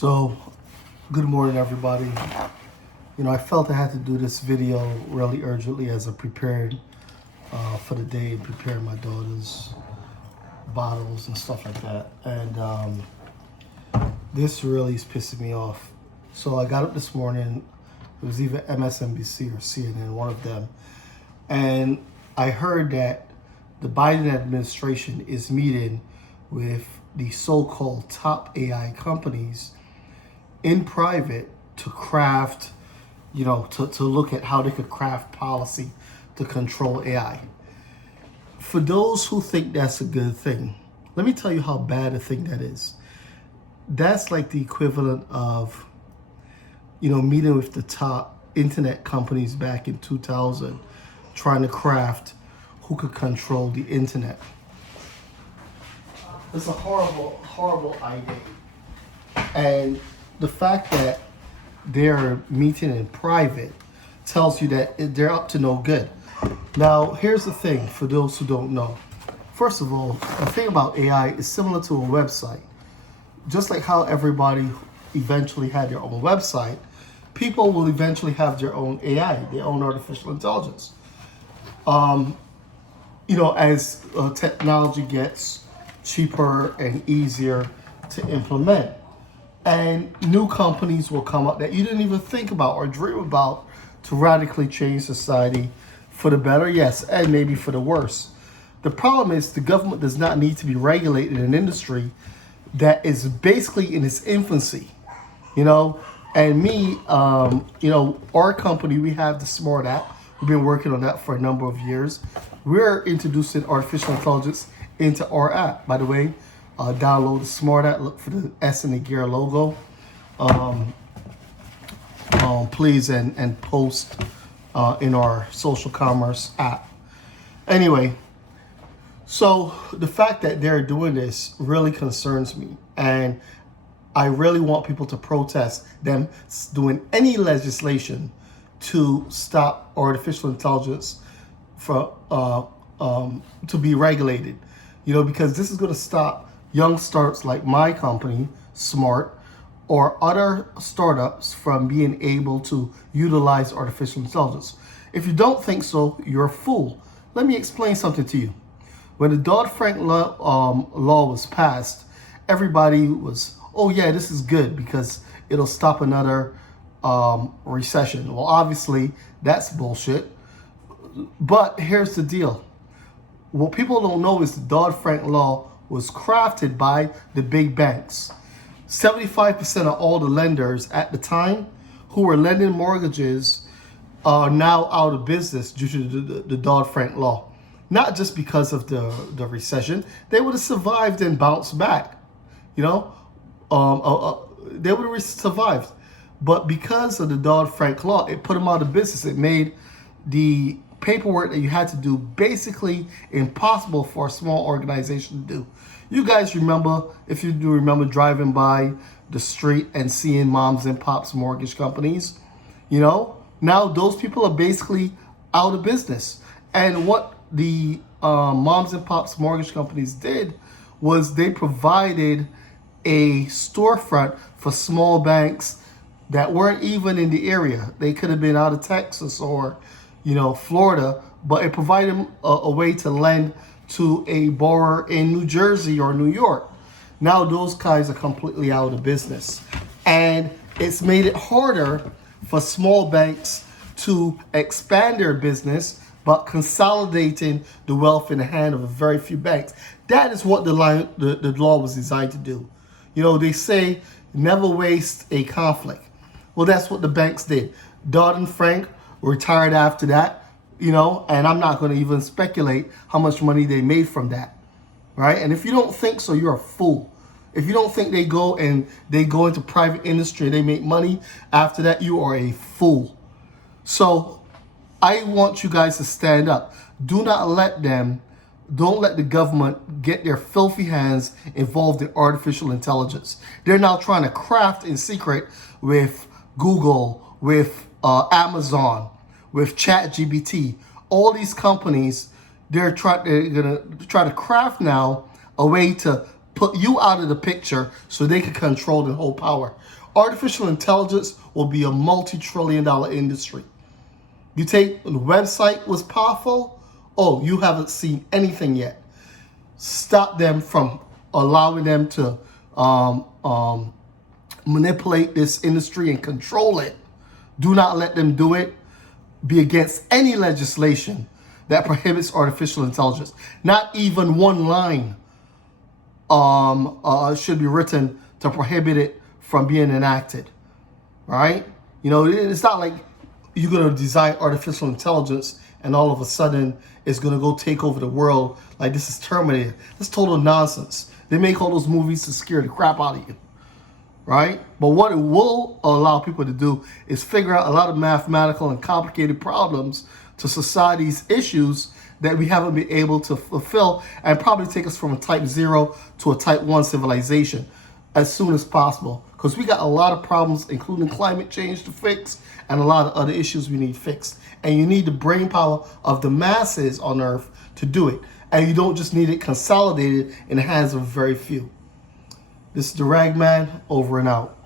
So, good morning, everybody. I felt I had to do this video really urgently as I prepared for the day and prepared my daughter's bottles and stuff like that. And this really is pissing me off. So I got up this morning. It was either MSNBC or CNN, one of them. And I heard that the Biden administration is meeting with the so-called top AI companies in private to craft, to look at how they could craft policy to control AI. For those who think that's a good thing, let me tell you how bad a thing that is. That's like the equivalent of, meeting with the top internet companies back in 2000, trying to craft who could control the internet. It's a horrible, horrible idea. And the fact that they're meeting in private tells you that they're up to no good. Now, here's the thing for those who don't know. First of all, the thing about AI is similar to a website. Just like how everybody eventually had their own website, people will eventually have their own AI, their own artificial intelligence. As technology gets cheaper and easier to implement. And new companies will come up that you didn't even think about or dream about to radically change society for the better, yes, and maybe for the worse. The problem is the government does not need to be regulated in an industry that is basically in its infancy, And me, our company, we have the Smart app. We've been working on that for a number of years. We're introducing artificial intelligence into our app. By the way, download the Smart app, look for the S in the gear logo. Please and post in our social commerce app. Anyway, so the fact that they're doing this really concerns me. And I really want people to protest them doing any legislation to stop artificial intelligence for to be regulated. Because this is going to stop young startups like my company, Smart, or other startups from being able to utilize artificial intelligence. If you don't think so, you're a fool. Let me explain something to you. When the Dodd-Frank law was passed, everybody was, oh yeah, this is good because it'll stop another recession. Well, obviously, that's bullshit. But here's the deal. What people don't know is the Dodd-Frank law was crafted by the big banks. 75% of all the lenders at the time who were lending mortgages are now out of business due to the Dodd-Frank law. Not just because of the recession. They would have survived and bounced back. They would have survived. But because of the Dodd-Frank law, it put them out of business. It made the paperwork that you had to do basically impossible for a small organization to do. You guys remember, if you do remember, driving by the street and seeing moms and pops mortgage companies, now those people are basically out of business. And what the moms and pops mortgage companies did was they provided a storefront for small banks that weren't even in the area. They could have been out of Texas or Florida, but it provided them a way to lend to a borrower in New Jersey or New York. Now those guys are completely out of business. And it's made it harder for small banks to expand their business, but consolidating the wealth in the hand of a very few banks. That is what the law was designed to do. They say never waste a conflict. Well, that's what the banks did. Dodd-Frank retired after that, and I'm not going to even speculate how much money they made from that, right? And if you don't think so, you're a fool. If you don't think they go into private industry and they make money after that, you are a fool. So I want you guys to stand up. Don't let the government get their filthy hands involved in artificial intelligence. They're now trying to craft in secret with Google, with Amazon, with ChatGPT. All these companies, they're going to try to craft now a way to put you out of the picture so they can control and hold power. Artificial intelligence will be a multi-trillion-dollar industry. You take the website was powerful. Oh, you haven't seen anything yet. Stop them from allowing them to manipulate this industry and control it. Do not let them do it. Be against any legislation that prohibits artificial intelligence. Not even one line should be written to prohibit it from being enacted, right? You know, it's not like you're going to design artificial intelligence and all of a sudden it's going to go take over the world like this is Terminator. That's total nonsense. They make all those movies to scare the crap out of you, right? But what it will allow people to do is figure out a lot of mathematical and complicated problems to society's issues that we haven't been able to fulfill, and probably take us from a type 0 to a type 1 civilization as soon as possible. Because we got a lot of problems, including climate change, to fix, and a lot of other issues we need fixed. And you need the brain power of the masses on Earth to do it. And you don't just need it consolidated in the hands of very few. This is the Ragman, over and out.